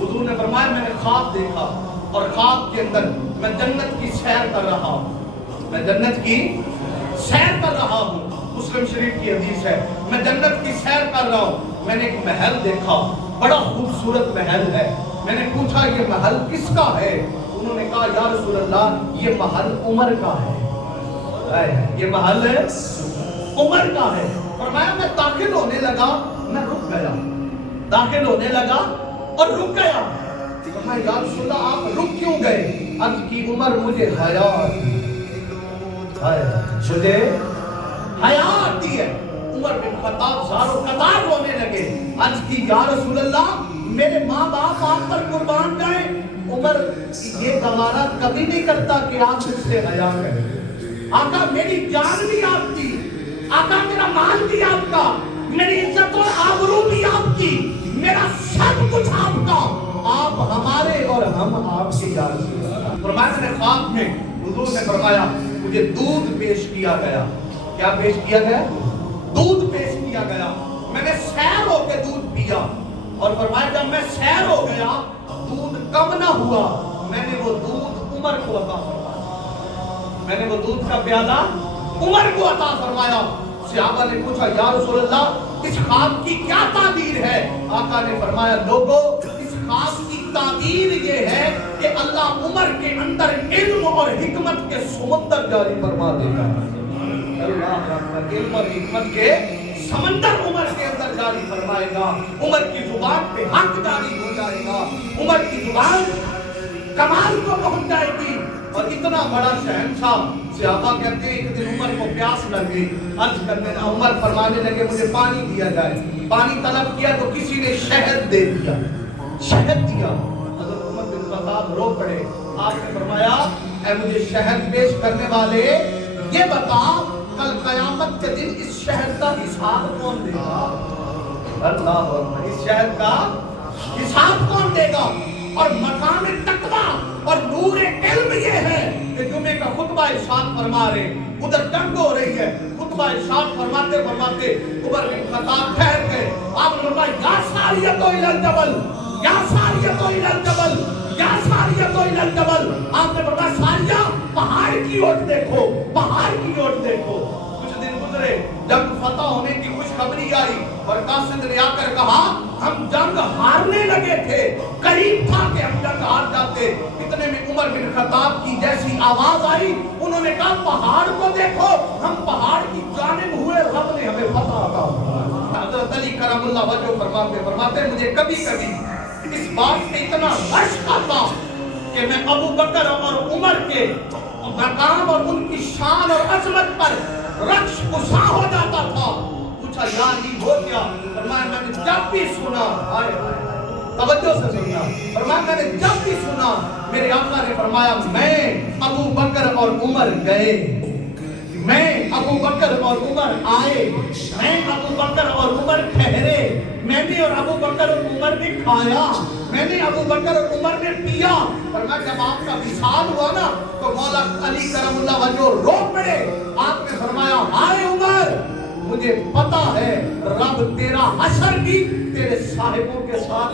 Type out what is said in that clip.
حضور نے فرمایا میں نے خواب دیکھا اور خواب کے اندر میں جنت کی سیر کر رہا ہوں، میں جنت کی سیر کر رہا ہوں۔ مسلم شریف کی حدیث ہے، میں جنت کی سیر کر رہا ہوں، میں نے ایک محل دیکھا، بڑا خوبصورت محل ہے۔ میں نے پوچھا یہ محل کس کا ہے؟ انہوں نے کہا یا رسول اللہ یہ محل عمر کا ہے، یہ محل عمر کا ہے۔ فرمایا میں داخل ہونے لگا، میں رک گیا، داخل ہونے لگا اور رک گیا۔ فرمایا یا رسول اللہ آپ رک کیوں گئے؟ عرض کی عمر مجھے حیا آتی ہے، مجھے حیا آتی ہے۔ عمر بن خطاب زارو قطار رونے لگے، عرض کی یا رسول اللہ میرے ماں باپ آپ پر قربان جائیں، عمر یہ گوارا کبھی نہیں کرتا کہ آپ اس سے حیا کریں۔ آقا میری جان بھی آپ کی، آقا میرا مال بھی آپ کا، میری عزت اور آبرو بھی آپ کی، میرا سب کچھ آپ کا، آپ ہمارے اور ہم آپ کے یا رسول اللہ۔ فرمایا میں نے خواب میں حضور نے فرمایا مجھے دودھ پیش کیا گیا۔ کیا پیش کیا گیا؟ دودھ پیش کیا گیا۔ میں نے سیر ہو کے دودھ پیا اور فرمایا جب میں سیر ہو گیا دودھ کم نہ ہوا، میں نے وہ دودھ عمر کو عطا فرمایا، میں نے وہ دودھ کا پیالہ عمر کو عطا فرمایا۔ صحابہ نے پوچھا یا رسول اللہ اس خواب کی کیا تعبیر ہے؟ آقا نے فرمایا لوگوں اس خواب کی تعبیر یہ ہے کہ اللہ عمر کے اندر علم اور حکمت کے سمندر جاری فرما دے گا۔ اللہ اکبر، علم اور حکمت کے سمندر عمر کے اندر جاری فرمائے گا، عمر کی زبان پہ حق جاری ہو جائے گا، عمر کی زبان کمال کو پہنچ جائے گی۔ اور اتنا بڑا شہنشاہ، صحابہ کہتے ہیں ایک دن عمر کو پیاس لگ گئی، عرض کرنے لگا، عمر فرمانے لگے مجھے پانی دیا جائے۔ پانی طلب کیا تو کسی نے شہد دے دیا، شہد دیا۔ حضرت عمر بن خطاب رو پڑے، آپ نے فرمایا اے مجھے شہد پیش کرنے والے یہ بتا کل قیامت کے دن اس شہد کا حساب کون دے گا؟ اللہ اکبر، اس شہد کا حساب کون دے گا؟ اور مقام تقویٰ اور نور علم یہ ہے کہ جمعے کا خطبہ ارشاد فرما رہے، ادھر جنگ ہو رہی ہے، خطبہ ارشاد فرماتے فرماتے عمر بن خطاب ٹھہر گئے۔ آپ نے فرمایا یا ساریۃ الی الجبل، یا ساریۃ الی الجبل، یا ساریۃ الی الجبل۔ آپ نے فرمایا ساریہ پہاڑ کی اور دیکھو، پہاڑ کی اور دیکھو۔ کچھ دن گزرے، جنگ فتح ہونے کی خوشخبری آئی اور قاصد نے آ کر کہا ہم جنگ ہارنے لگے تھے، قریب تھا کہ ہم جنگ ہار جاتے۔ اتنے میں عمر بن خطاب کی جیسی آواز آئی، انہوں نے کہا پہاڑ کو دیکھو، ہم پہاڑ کی جانب ہوئے، رب نے ہمیں فتح عطا فرمایا۔ حضرت علی کرم اللہ وجہ فرماتے مجھے کبھی کبھی اس بات پہ اتنا رشک آتا کہ میں ابو بکر اور عمر کے مقام اور ان کی شان اور عظمت پر رقص گسا ہو جاتا تھا۔ پوچھا یا علی ہو کیا؟ فرمایا میں نے جب بھی سنا، توجہ سے سننا، فرمایا میں نے جب بھی سنا میرے آقا نے فرمایا میں ابو بکر اور عمر گئے، میں ابو بکر اور عمر آئے، میں ابو بکر اور عمر ٹھہرے، میں نے اور ابو بکر اور عمر نے کھایا، میں نے ابو بکر اور عمر نے پیا۔ فرمایا جب آپ کا وصال ہوا نا تو مولا علی کرم اللہ وجہ رو پڑے۔ آپ نے فرمایا ہائے عمر مجھے پتا ہے رب تیرا حشر بھی تیرے صاحبوں کے ساتھ